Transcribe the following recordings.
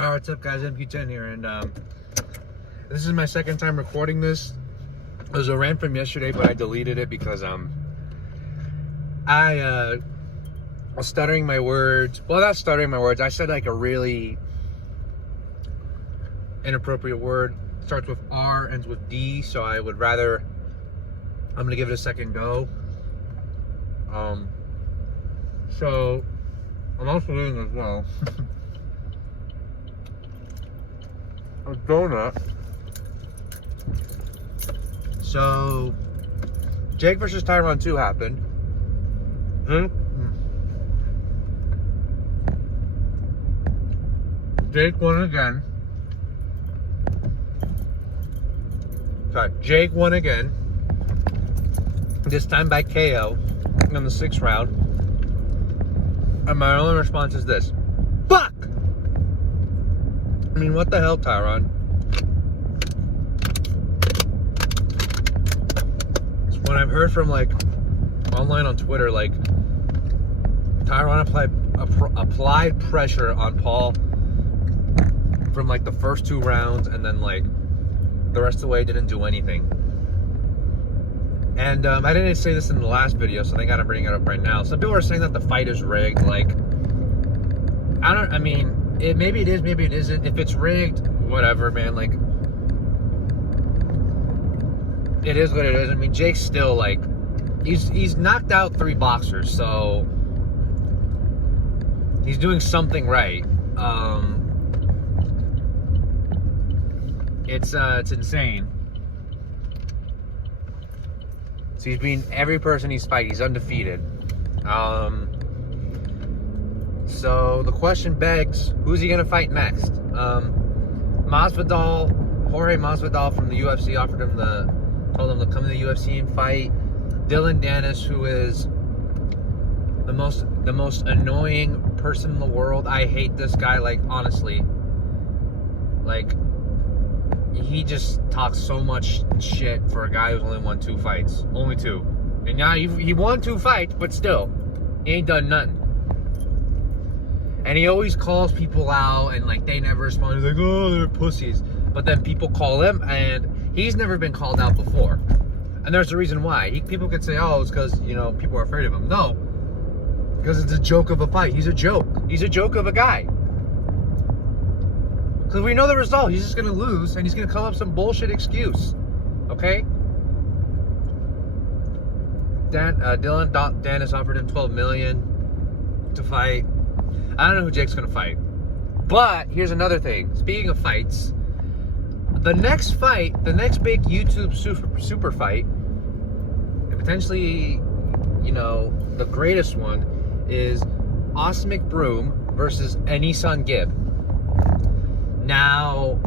Alright, what's up guys, MQ10 here, and this is my second time recording this. It was a rant from yesterday, but I deleted it because I was stuttering my words. Well, not stuttering my words, I said like a really inappropriate word. It starts with R, ends with D, so I would rather, I'm gonna give it a second go. So I'm also eating as well. A donut. So Jake versus Tyron 2 happened. Jake won again. Sorry, Jake won again. This time by KO in the 6th round. And my only response is this: fuck! I mean, what the hell, Tyron? When I've heard from like online on Twitter, like Tyron applied pressure on Paul from like the first 2 rounds, and then like the rest of the way didn't do anything. And I didn't say this in the last video, so I gotta bring it up right now. Some people are saying that the fight is rigged. Like, I mean, maybe it is, maybe it isn't. If it's rigged, whatever, man. Like, it is what it is. I mean, Jake's still like, he's knocked out 3 boxers, so he's doing something right. It's insane. So he's beaten every person he's fighting. He's undefeated. So the question begs, who's he gonna fight next? Jorge Masvidal from the UFC told him to come to the UFC and fight. Dylan Dennis, who is the most annoying person in the world. I hate this guy, like, honestly. Like, he just talks so much shit for a guy who's only won 2 fights. Only 2. And now he won 2 fights, but still, he ain't done nothing. And he always calls people out, and like, they never respond. He's like, oh, they're pussies. But then people call him, and he's never been called out before. And there's a reason why. People could say, oh, it's because, you know, people are afraid of him. No. Because it's a joke of a fight. He's a joke. He's a joke of a guy. Because we know the result. He's just going to lose, and he's going to come up with some bullshit excuse. Okay? Dylan Dennis offered him $12 million to fight. I don't know who Jake's going to fight. But here's another thing. Speaking of fights, the next fight, the next big YouTube super fight, and potentially, you know, the greatest one, is Austin Mcbroom versus GIB. Now,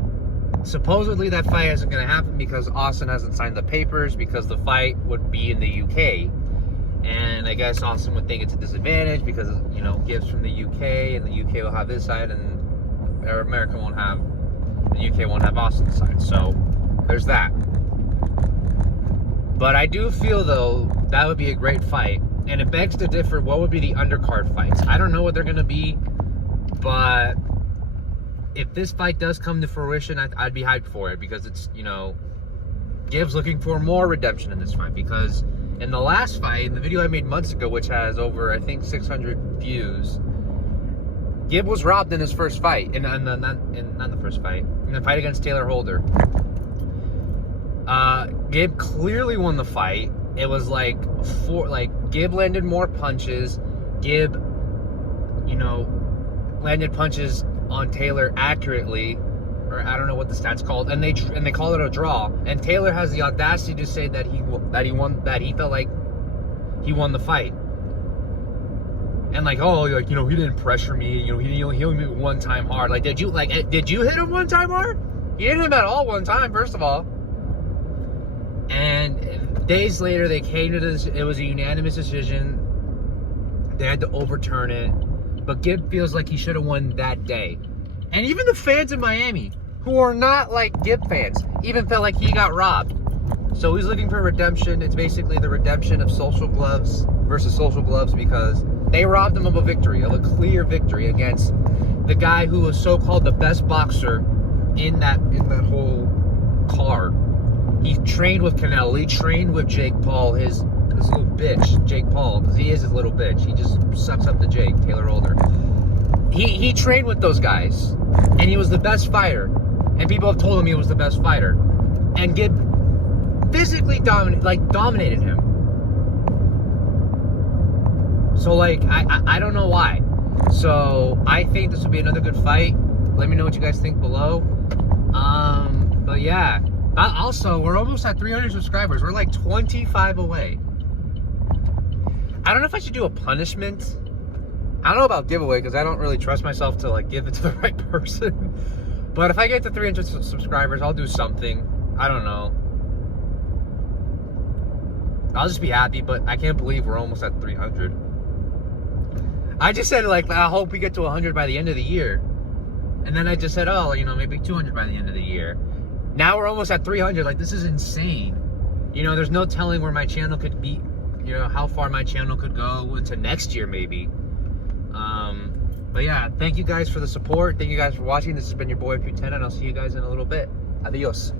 supposedly that fight isn't going to happen because Austin hasn't signed the papers, because the fight would be in the UK. And I guess Austin would think it's a disadvantage because, you know, GIB's from the UK, and the UK will have this side, and America won't have, the UK won't have Austin's side. So there's that. But I do feel, though, that would be a great fight. And it begs to differ, what would be the undercard fights? I don't know what they're going to be, but if this fight does come to fruition, I'd be hyped for it, because it's, you know, GIB's looking for more redemption in this fight, because in the last fight, in the video I made months ago, which has over, I think, 600 views, GIB was robbed in his first fight, not the first fight, in the fight against Taylor Holder. GIB clearly won the fight. It was like GIB landed more punches. GIB, you know, landed punches on Taylor accurately, or I don't know what the stats called, and they call it a draw. And Taylor has the audacity to say that he felt like he won the fight. And like, oh, like, you know, he didn't pressure me. You know, he only hit me 1 time hard. Like, did you hit him 1 time hard? You didn't hit him at all 1 time, first of all. And days later, they came to this. It was a unanimous decision. They had to overturn it. But GIB feels like he should have won that day. And even the fans in Miami, who are not like GIB fans, even felt like he got robbed. So he's looking for redemption. It's basically the redemption of Social Gloves versus Social Gloves, because they robbed him of a victory, of a clear victory against the guy who was so-called the best boxer in that whole card. He trained with Canelo. He trained with Jake Paul, his little bitch, Jake Paul, because he is his little bitch. He just sucks up to Jake, Taylor Holder. He trained with those guys, and he was the best fighter. And people have told him he was the best fighter. And GIB physically dominated him. So, like, I don't know why. So, I think this will be another good fight. Let me know what you guys think below. But yeah. Also, we're almost at 300 subscribers. We're like 25 away. I don't know if I should do a punishment. I don't know about giveaway because I don't really trust myself to like give it to the right person. But if I get to 300 subscribers, I'll do something. I don't know. I'll just be happy, but I can't believe we're almost at 300. I just said, like, I hope we get to 100 by the end of the year. And then I just said, oh, you know, maybe 200 by the end of the year. Now we're almost at 300. Like, this is insane. You know, there's no telling where my channel could be, you know, how far my channel could go into next year, maybe. But yeah, thank you guys for the support. Thank you guys for watching. This has been your boy Q10, and I'll see you guys in a little bit. Adios.